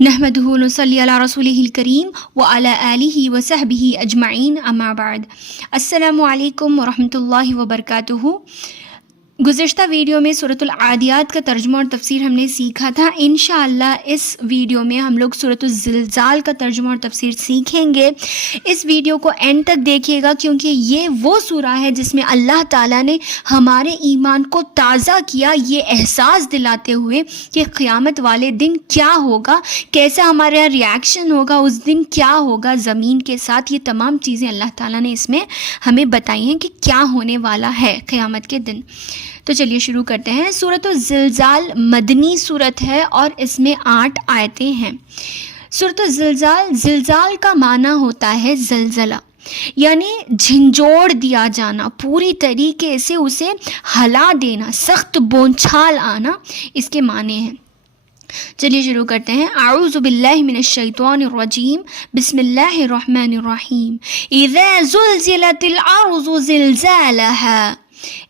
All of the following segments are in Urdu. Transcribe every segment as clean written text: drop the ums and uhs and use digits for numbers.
نحمدہ و نصلی علی رسولہ الکریم وعلی آلہ وصحبہ اجمعین اما بعد۔ السلام علیکم ورحمۃ اللہ وبرکاتہ۔ گزشتہ ویڈیو میں سورۃ العادیات کا ترجمہ اور تفسیر ہم نے سیکھا تھا۔ انشاءاللہ اس ویڈیو میں ہم لوگ سورۃ الزلزال کا ترجمہ اور تفسیر سیکھیں گے۔ اس ویڈیو کو اینڈ تک دیکھیے گا کیونکہ یہ وہ سورہ ہے جس میں اللہ تعالیٰ نے ہمارے ایمان کو تازہ کیا، یہ احساس دلاتے ہوئے کہ قیامت والے دن کیا ہوگا، کیسا ہمارا ریاکشن ہوگا، اس دن کیا ہوگا زمین کے ساتھ۔ یہ تمام چیزیں اللہ تعالیٰ نے اس میں ہمیں بتائی ہیں کہ کیا ہونے والا ہے قیامت کے دن۔ تو چلیے شروع کرتے ہیں۔ سورۃ الزلزال مدنی سورت ہے اور اس میں 8 آیتیں ہیں۔ سورۃ الزلزال، زلزال کا معنی ہوتا ہے زلزلہ، یعنی جھنجھوڑ دیا جانا، پوری طریقے سے اسے ہلا دینا، سخت بونچھال آنا، اس کے معنی ہیں۔ چلیے شروع کرتے ہیں۔ اعوذ باللہ من الشیطان الرجیم، بسم اللہ الرحمن الرحیم۔ اذا زلزلت الارض زلزالها،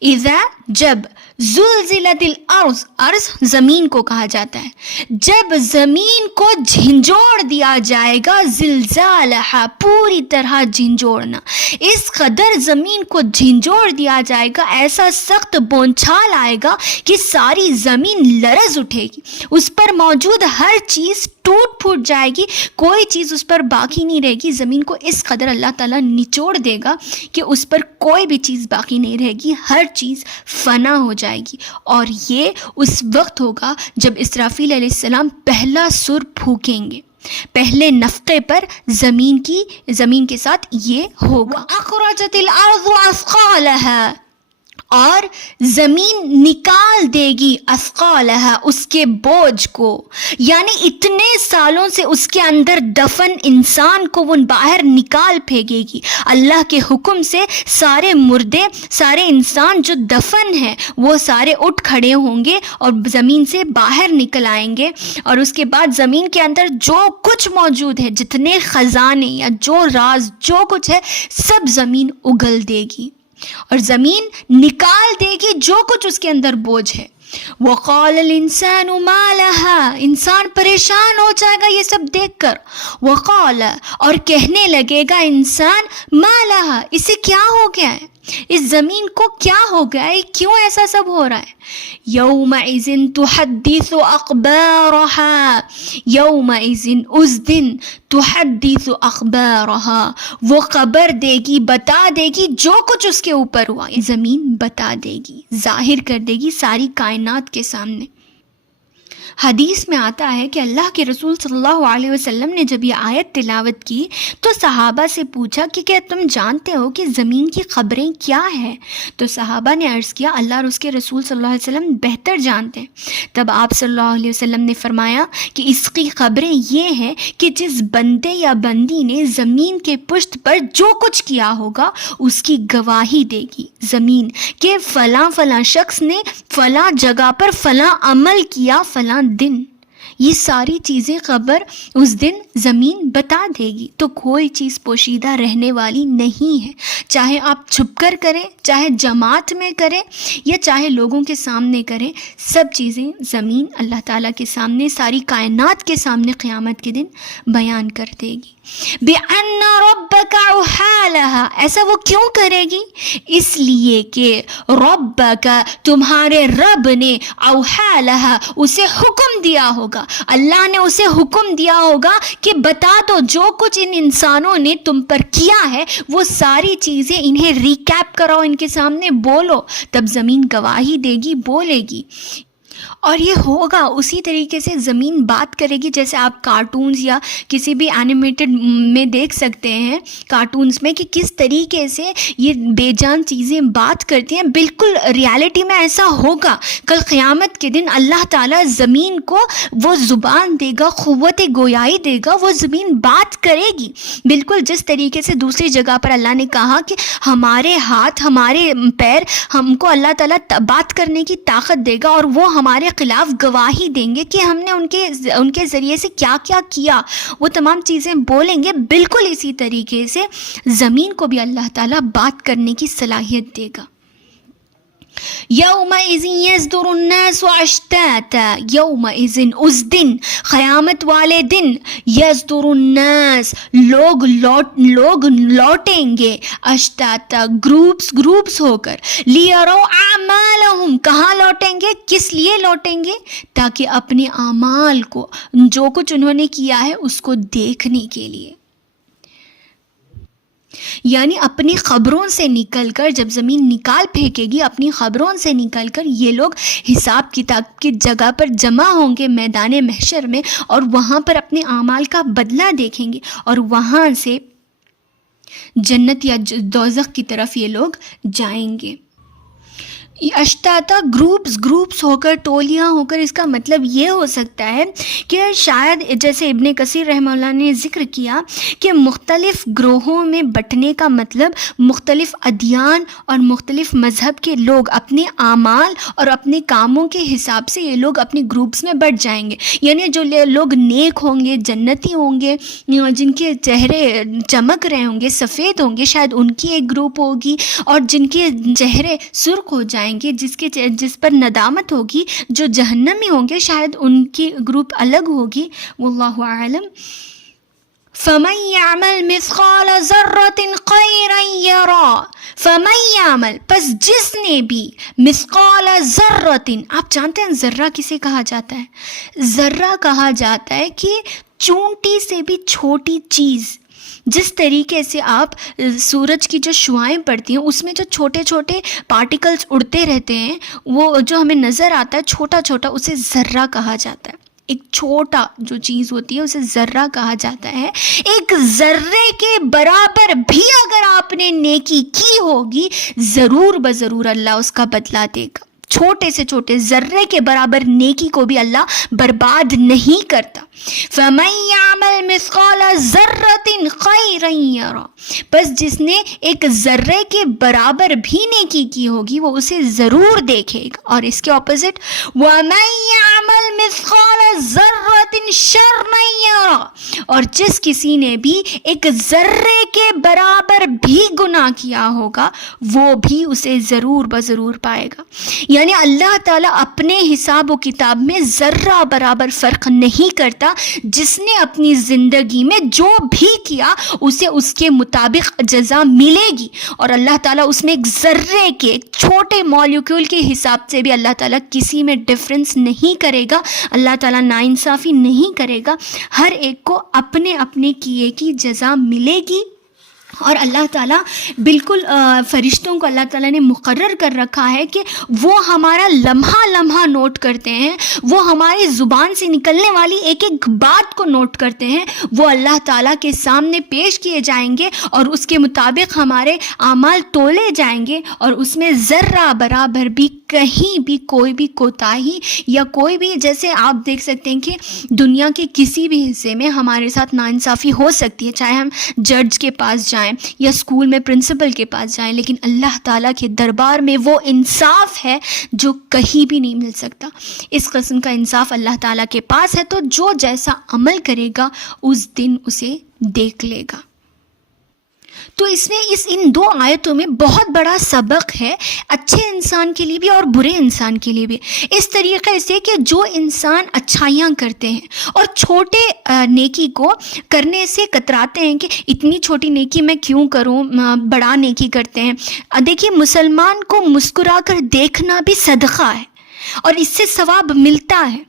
اذا جب، زلزلت الارض، ارض زمین کو کہا جاتا ہے، جب زمین کو جھنجھوڑ دیا جائے گا، زلزالها پوری طرح جھنجھوڑنا، اس قدر زمین کو جھنجھوڑ دیا جائے گا، ایسا سخت بونچھال آئے گا کہ ساری زمین لرز اٹھے گی، اس پر موجود ہر چیز ٹوٹ پھوٹ جائے گی، کوئی چیز اس پر باقی نہیں رہے گی۔ زمین کو اس قدر اللہ تعالیٰ نچوڑ دے گا کہ اس پر کوئی بھی چیز باقی نہیں رہے گی، ہر چیز فنا ہو جائے گی۔ اور یہ اس وقت ہوگا جب اسرافیل علیہ السلام پہلا سر پھونکیں گے، پہلے نفقے پر زمین کے ساتھ یہ ہوگا۔ اخرجت الارض اثقالها، اور زمین نکال دے گی اثقالها، اس کے بوجھ کو، یعنی اتنے سالوں سے اس کے اندر دفن انسان کو وہ باہر نکال پھینکے گی۔ اللہ کے حکم سے سارے مردے، سارے انسان جو دفن ہیں وہ سارے اٹھ کھڑے ہوں گے اور زمین سے باہر نکل آئیں گے، اور اس کے بعد زمین کے اندر جو کچھ موجود ہے، جتنے خزانے یا جو راز جو کچھ ہے، سب زمین اگل دے گی اور زمین نکال دے گی جو کچھ اس کے اندر بوجھ ہے۔ وقال الانسان ما لها، انسان پریشان ہو جائے گا یہ سب دیکھ کر۔ وقال، اور کہنے لگے گا انسان، ما لها، اسے کیا ہو گیا ہے، اس زمین کو کیا ہو گیا ہے، کیوں ایسا سب ہو رہا ہے۔ یومئذ تحدث اخبارها، یومئذ، اس دن، تحدث اخبارها، وہ خبر دے گی، بتا دے گی جو کچھ اس کے اوپر ہوا، زمین بتا دے گی، ظاہر کر دے گی ساری کائنات کے سامنے۔ حدیث میں آتا ہے کہ اللہ کے رسول صلی اللہ علیہ وسلم نے جب یہ آیت تلاوت کی تو صحابہ سے پوچھا کہ کیا تم جانتے ہو کہ زمین کی خبریں کیا ہیں؟ تو صحابہ نے عرض کیا اللہ اور اس کے رسول صلی اللہ علیہ وسلم بہتر جانتے ہیں۔ تب آپ صلی اللہ علیہ وسلم نے فرمایا کہ اس کی خبریں یہ ہیں کہ جس بندے یا بندی نے زمین کے پشت پر جو کچھ کیا ہوگا اس کی گواہی دے گی زمین کہ فلاں فلاں شخص نے فلاں جگہ پر فلاں عمل کیا فلاں دن، یہ ساری چیزیں خبر اس دن زمین بتا دے گی۔ تو کوئی چیز پوشیدہ رہنے والی نہیں ہے، چاہے آپ چھپ کر کریں، چاہے جماعت میں کریں یا چاہے لوگوں کے سامنے کریں، سب چیزیں زمین اللہ تعالیٰ کے سامنے، ساری کائنات کے سامنے قیامت کے دن بیان کر دے گی۔ بِأَنَّ رَبَّكَ أَوْحَىٰ، ایسا وہ کیوں کرے گی؟ اس لیے کہ ربک، تمہارے رب نے، اوحیٰ لہا، اسے حکم دیا ہوگا، اللہ نے اسے حکم دیا ہوگا کہ بتا دو جو کچھ ان انسانوں نے تم پر کیا ہے وہ ساری چیزیں انہیں ریکیپ کراؤ، ان کے سامنے بولو، تب زمین گواہی دے گی، بولے گی۔ اور یہ ہوگا اسی طریقے سے زمین بات کرے گی جیسے آپ کارٹونز یا کسی بھی اینیمیٹڈ میں دیکھ سکتے ہیں کارٹونز میں کہ کس طریقے سے یہ بے جان چیزیں بات کرتی ہیں، بالکل ریالٹی میں ایسا ہوگا۔ کل قیامت کے دن اللہ تعالیٰ زمین کو وہ زبان دے گا، قوت گویائی دے گا، وہ زمین بات کرے گی، بالکل جس طریقے سے دوسری جگہ پر اللہ نے کہا کہ ہمارے ہاتھ، ہمارے پیر، ہم کو اللہ تعالیٰ بات کرنے کی طاقت دے گا اور وہ ہمارے خلاف گواہی دیں گے کہ ہم نے ان کے ذریعے سے کیا کیا کیا، وہ تمام چیزیں بولیں گے۔ بالکل اسی طریقے سے زمین کو بھی اللہ تعالیٰ بات کرنے کی صلاحیت دے گا۔ یومئذ یصدر الناس اشتاتا، یومئذ اس دن، قیامت والے دن، یصدر الناس لوگ لوٹیں گے، اشتاتا گروپس ہو کر، لیروا اعمالہم کہاں لوٹیں گے، کس لیے لوٹیں گے، تاکہ اپنے اعمال کو، جو کچھ انہوں نے کیا ہے اس کو دیکھنے کے لیے. یعنی اپنی خبروں سے نکل کر، جب زمین نکال پھینکے گی، اپنی خبروں سے نکل کر یہ لوگ حساب کتاب کی جگہ پر جمع ہوں گے میدان محشر میں، اور وہاں پر اپنے اعمال کا بدلہ دیکھیں گے، اور وہاں سے جنت یا دوزخ کی طرف یہ لوگ جائیں گے. اشتاتا گروپس ہو کر، ٹولیاں ہو کر. اس کا مطلب یہ ہو سکتا ہے کہ شاید جیسے ابن کثیر رحمہ اللہ نے ذکر کیا کہ مختلف گروہوں میں بٹنے کا مطلب مختلف ادیان اور مختلف مذہب کے لوگ اپنے اعمال اور اپنے کاموں کے حساب سے یہ لوگ اپنے گروپس میں بٹ جائیں گے. یعنی جو لوگ نیک ہوں گے، جنتی ہوں گے، جن کے چہرے چمک رہے ہوں گے، سفید ہوں گے، شاید ان کی ایک گروپ ہوگی، اور جن کے چہرے سرخ ہو جائیں گے، جس پر ندامت ہوگی، جو جہنمی ہوں گے، شاید ان کی گروپ الگ ہوگی. واللہ اعلم. فمن يعمل مثقال ذرة خيرا يرى، فمن يعمل پس جس نے بھی، مثقال ذرة، آپ جانتے ہیں ذرہ کسے کہا جاتا ہے؟ ذرہ کہا جاتا ہے کہ چونٹی سے بھی چھوٹی چیز. جس طریقے سے آپ سورج کی جو شعاعیں پڑتی ہیں اس میں جو چھوٹے چھوٹے پارٹیکلز اڑتے رہتے ہیں، وہ جو ہمیں نظر آتا ہے چھوٹا چھوٹا، اسے ذرہ کہا جاتا ہے. ایک چھوٹا جو چیز ہوتی ہے اسے ذرہ کہا جاتا ہے. ایک ذرے کے برابر بھی اگر آپ نے نیکی کی ہوگی، ضرور بضرور اللہ اس کا بدلہ دے گا. چھوٹے سے چھوٹے ذرے کے برابر نیکی کو بھی اللہ برباد نہیں کرتا. فَمَن يَعْمَلْ مِثْقَالَ ذَرَّةٍ خَيْرًا يَرَى، بس جس نے ایک ذرے کے برابر بھی نیکی کی ہوگی وہ اسے ضرور دیکھے گا. اور اس کے اپوزٹ وَمَن يَعْمَلْ مِثْقَالَ ذَرَّةٍ شَرًّا يَرَى، اور جس کسی نے بھی ایک ذرے کے برابر بھی گناہ کیا ہوگا وہ بھی اسے ضرور بضرور پائے گا. یعنی اللہ تعالیٰ اپنے حساب و کتاب میں ذرہ برابر فرق نہیں کرتا. جس نے اپنی زندگی میں جو بھی کیا اسے اس کے مطابق جزا ملے گی، اور اللہ تعالیٰ اس میں ایک ذرے کے، ایک چھوٹے مالیکول کے حساب سے بھی اللہ تعالیٰ کسی میں ڈفرنس نہیں کرے گا. اللہ تعالیٰ ناانصافی نہیں کرے گا. ہر ایک کو اپنے اپنے کیے کی جزا ملے گی. اور اللہ تعالیٰ بالکل فرشتوں کو اللہ تعالیٰ نے مقرر کر رکھا ہے کہ وہ ہمارا لمحہ لمحہ نوٹ کرتے ہیں، وہ ہماری زبان سے نکلنے والی ایک ایک بات کو نوٹ کرتے ہیں. وہ اللہ تعالیٰ کے سامنے پیش کیے جائیں گے اور اس کے مطابق ہمارے اعمال تولے جائیں گے، اور اس میں ذرہ برابر بھی کہیں بھی کوئی بھی کوتاہی یا کوئی بھی، جیسے آپ دیکھ سکتے ہیں کہ دنیا کے کسی بھی حصے میں ہمارے ساتھ ناانصافی ہو سکتی ہے، چاہے ہم جج کے پاس جائیں یا اسکول میں پرنسپل کے پاس جائیں، لیکن اللہ تعالیٰ کے دربار میں وہ انصاف ہے جو کہیں بھی نہیں مل سکتا. اس قسم کا انصاف اللہ تعالیٰ کے پاس ہے. تو جو جیسا عمل کرے گا اس دن اسے دیکھ لے گا. تو اس میں ان دو آیتوں میں بہت بڑا سبق ہے، اچھے انسان کے لیے بھی اور برے انسان کے لیے بھی. اس طریقے سے کہ جو انسان اچھائیاں کرتے ہیں اور چھوٹے نیکی کو کرنے سے کتراتے ہیں کہ اتنی چھوٹی نیکی میں کیوں کروں، بڑا نیکی کرتے ہیں. دیکھیے، مسلمان کو مسکرا کر دیکھنا بھی صدقہ ہے اور اس سے ثواب ملتا ہے.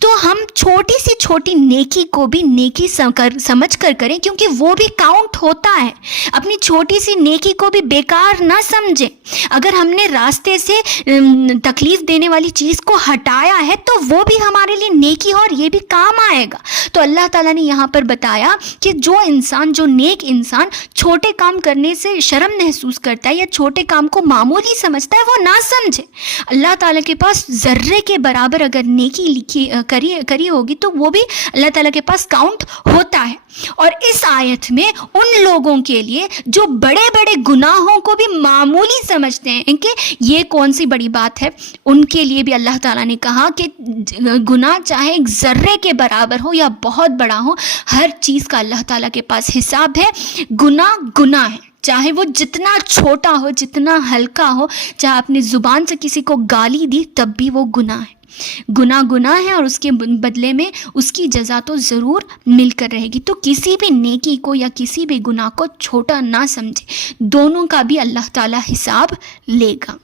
تو ہم چھوٹی سی چھوٹی نیکی کو بھی نیکی سمجھ کر کریں، کیونکہ وہ بھی کاؤنٹ ہوتا ہے. اپنی چھوٹی سی نیکی کو بھی بیکار نہ سمجھیں. اگر ہم نے راستے سے تکلیف دینے والی چیز کو ہٹایا ہے تو وہ بھی ہمارے لیے نیکی ہے اور یہ بھی کام آئے گا. تو اللہ تعالیٰ نے یہاں پر بتایا کہ جو نیک انسان چھوٹے کام کرنے سے شرم محسوس کرتا ہے یا چھوٹے کام کو معمولی سمجھتا ہے وہ نہ سمجھے. اللہ تعالیٰ کے پاس ذرے کے برابر اگر نیکی لکھی کری ہوگی تو وہ بھی اللہ تعالیٰ کے پاس کاؤنٹ ہوتا ہے. اور اس آیت میں ان لوگوں کے لیے جو بڑے بڑے گناہوں کو بھی معمولی سمجھتے ہیں کہ یہ کون سی بڑی بات ہے، ان کے لیے بھی اللہ تعالیٰ نے کہا کہ گناہ چاہے ایک ذرے کے برابر ہو یا بہت بڑا ہو، ہر چیز کا اللہ تعالیٰ کے پاس حساب ہے. گناہ ہے، چاہے وہ جتنا چھوٹا ہو، جتنا ہلکا ہو، چاہے اپنی زبان سے کسی کو گالی دی تب بھی وہ گناہ ہے، گناہ ہے، اور اس کے بدلے میں اس کی جزا تو ضرور مل کر رہے گی۔ تو کسی بھی نیکی کو یا کسی بھی گناہ کو چھوٹا نہ سمجھے، دونوں کا بھی اللہ تعالیٰ حساب لے گا۔